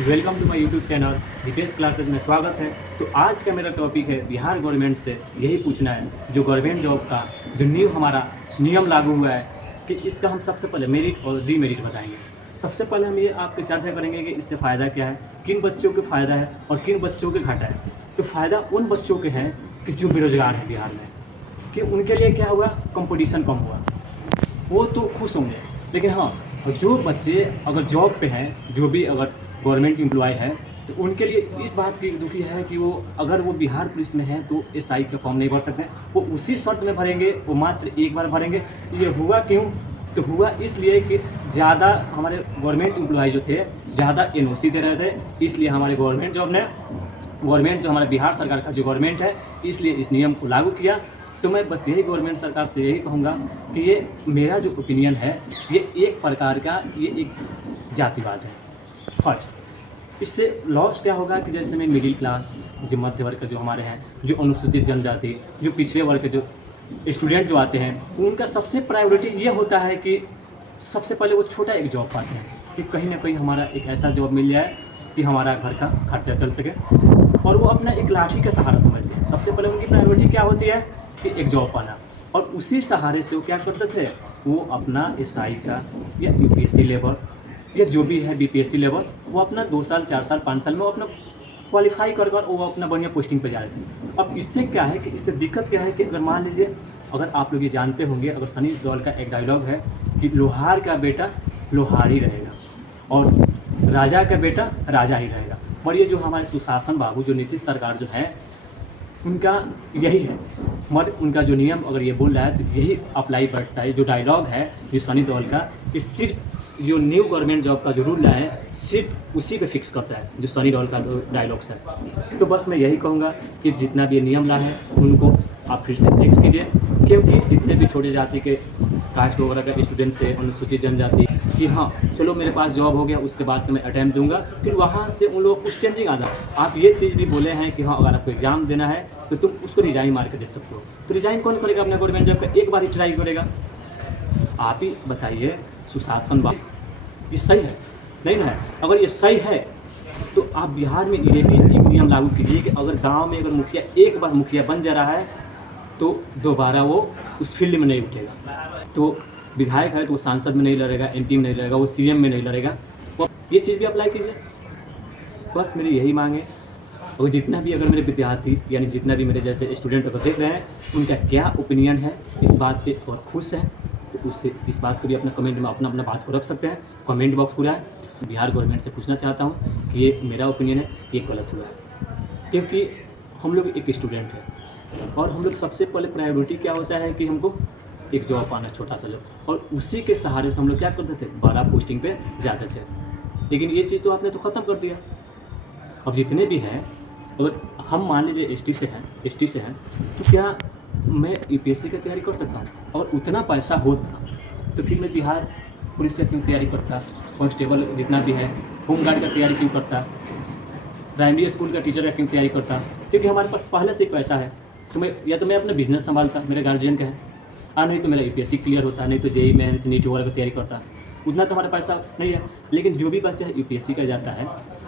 Welcome to my YouTube channel Deepesh classes में स्वागत है। तो आज का मेरा टॉपिक है बिहार गवर्नमेंट से यही पूछना है जो गवर्नमेंट जॉब का जो न्यू हमारा नियम लागू हुआ है कि इसका हम सबसे पहले मेरिट और डीमेरिट बताएंगे। सबसे पहले हम ये आपकी चर्चा करेंगे कि इससे फ़ायदा क्या है, किन बच्चों को फ़ायदा है और किन बच्चों के घाटा है। तो फ़ायदा उन बच्चों के हैं कि जो बेरोजगार हैं बिहार में, कि उनके लिए क्या हुआ, कंपटीशन कम हुआ, वो तो खुश होंगे। लेकिन हाँ, जो बच्चे अगर जॉब पे हैं, जो भी अगर गवर्नमेंट एम्प्लॉय है, तो उनके लिए इस बात की दुखी है कि वो अगर वो बिहार पुलिस में हैं तो एसआई का फॉर्म नहीं भर सकते। वो उसी शर्त में भरेंगे, वो मात्र एक बार भरेंगे। ये हुआ क्यों? तो हुआ इसलिए कि ज़्यादा हमारे गवर्नमेंट एम्प्लॉय जो थे ज़्यादा एनओसी दे रहे थे, इसलिए हमारे गवर्नमेंट जो हमारे बिहार सरकार का जो गवर्नमेंट है, इसलिए इस नियम को लागू किया। तो मैं बस यही गवर्नमेंट सरकार से यही कहूँगा कि ये मेरा जो ओपिनियन है, ये एक प्रकार का ये एक जातिवाद है। फर्स्ट, इससे लॉस क्या होगा कि जैसे में मिडिल क्लास, जो मध्य वर्ग के जो हमारे हैं, जो अनुसूचित जनजाति, जो पिछड़े वर्ग के जो स्टूडेंट जो आते हैं, उनका सबसे प्रायोरिटी ये होता है कि सबसे पहले वो छोटा एक जॉब पाते हैं कि कहीं ना कहीं हमारा एक ऐसा जॉब मिल जाए कि हमारा घर का खर्चा चल सके, और वो अपना एक लाठी का सहारा समझते हैं। सबसे पहले उनकी प्रायोरिटी क्या होती है कि एक जॉब पाना, और उसी सहारे से वो क्या करते थे, वो अपना एसआई का या यूपीएससी लेवल या जो भी है बीपीएससी लेवल, वो अपना 2 साल 4 साल 5 साल में वो अपना क्वालिफाई कर वो अपना बढ़िया पोस्टिंग पे जा रहे थे। अब इससे क्या है कि इससे दिक्कत क्या है कि अगर मान लीजिए, अगर आप लोग ये जानते होंगे, अगर सनी देओल का एक डायलॉग है कि लोहार का बेटा लोहार ही रहेगा और राजा का बेटा राजा ही रहेगा। और ये जो हमारे सुशासन बाबू, जो नीतीश सरकार जो है, उनका यही है। मगर उनका जो नियम अगर ये बोल रहा है तो यही अप्लाई करता है। जो डायलॉग है जो सनी देओल का, कि सिर्फ जो न्यू गवर्नमेंट जॉब का जो रूल है सिर्फ उसी पे फिक्स करता है, जो सनी देओल का डायलॉग्स है। तो बस मैं यही कहूँगा कि जितना भी ये नियम लाए हैं उनको आप फिर से नेक्स्ट कीजिए, क्योंकि जितने भी छोटे जाति के कास्ट वगैरह का स्टूडेंट से, अनुसूचित जनजाति, कि हाँ चलो मेरे पास जॉब हो गया, उसके बाद से मैं अटैम्प्ट दूंगा, फिर वहाँ से उन लोगों को कुछ चेंजिंग आ जाए। आप ये चीज़ भी बोले हैं कि हाँ अगर आपको एग्जाम देना है तो तुम उसको रिजाइन मार के दे सकते हो। तो रिजाइन कौन करेगा? अपना गवर्नमेंट जॉब का एक बार ही ट्राई करेगा। आप ही बताइए, सुशासन बाबू ये सही है नहीं ना है? अगर ये सही है तो आप बिहार में ये भी एक नियम लागू कीजिए कि अगर गांव में अगर मुखिया एक बार मुखिया बन जा रहा है तो दोबारा वो उस फील्ड में नहीं उठेगा। तो विधायक है तो वो सांसद में नहीं लड़ेगा, एमपी में नहीं लड़ेगा, वो सीएम में नहीं लड़ेगा। वो ये चीज़ भी अप्लाई कीजिए। बस मेरी यही मांग है। और जितना भी अगर मेरे विद्यार्थी यानी जितना भी मेरे जैसे स्टूडेंट अगर देख रहे हैं, उनका क्या ओपिनियन है इस बात पे और खुश हैं, तो उससे इस बात को भी अपना कमेंट में अपना बात को रख सकते हैं। कमेंट बॉक्स खुला है। बिहार गवर्नमेंट से पूछना चाहता हूँ कि ये मेरा ओपिनियन है, ये गलत हुआ है, क्योंकि हम लोग एक स्टूडेंट हैं और हम लोग सबसे पहले प्रायोरिटी क्या होता है कि हमको एक जॉब पाना, छोटा सा जॉब, और उसी के सहारे से हम लोग क्या करते थे, बड़ा पोस्टिंग पे जाते थे। लेकिन ये चीज़ तो आपने तो ख़त्म कर दिया। अब जितने भी हैं, अगर हम मान लीजिए एसटी से हैं, तो क्या मैं यूपीएससी की तैयारी कर सकता हूँ? और उतना पैसा होता तो फिर मैं बिहार पुलिस से क्यों तैयारी करता, कांस्टेबल जितना भी है, होमगार्ड का तैयारी क्यों करता, प्राइमरी स्कूल का टीचर का क्यों तैयारी करता? क्योंकि हमारे पास पहले से ही पैसा है। तो मैं या तो मैं अपना बिजनेस संभालता, मेरे गार्जियन का है, और नहीं तो मेरा यूपीएससी क्लियर होता, नहीं तो जेईई मेंस नीट वगैरह की तैयारी करता। उतना तो हमारे पास नहीं है। लेकिन जो भी बच्चा यूपीएससी का जाता है,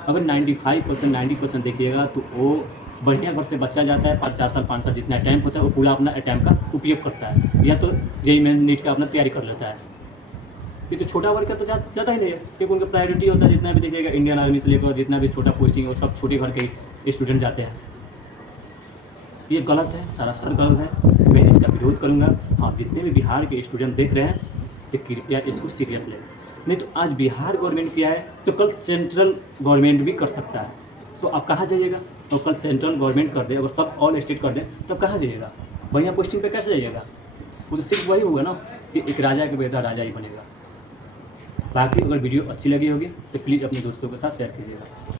अगर 95% 90% देखिएगा तो वो बढ़िया घर से बच्चा जाता है, 4 साल 5 साल जितना अटैम्प्ट होता है वो पूरा अपना अटैम्प्ट का उपयोग करता है, या तो जेईई मेंस नीट का अपना तैयारी कर लेता है। ये तो छोटा वर्ग का तो ज़्यादा ही नहीं है, क्योंकि उनका प्रायोरिटी होता है, जितना भी देखिएगा इंडियन आर्मी से लेकर जितना भी छोटा पोस्टिंग वो सब छोटे घर के स्टूडेंट जाते हैं। ये गलत है, सरासर गलत है। मैं इसका विरोध करूँगा। हाँ, जितने भी बिहार के स्टूडेंट देख रहे हैं तो कृपया इसको सीरियस लें। नहीं तो आज बिहार गवर्नमेंट किया है तो कल सेंट्रल गवर्नमेंट भी कर सकता है। तो आप कहाँ जाइएगा? तो कल सेंट्रल गवर्नमेंट कर दे, अगर सब ऑल स्टेट कर दें तो कहाँ जाइएगा? बढ़िया पोस्टिंग पे कैसे जाइएगा? वो तो सिर्फ वही होगा ना कि एक राजा के बेटा राजा ही बनेगा। बाकी अगर वीडियो अच्छी लगी होगी तो प्लीज़ अपने दोस्तों के साथ शेयर कीजिएगा।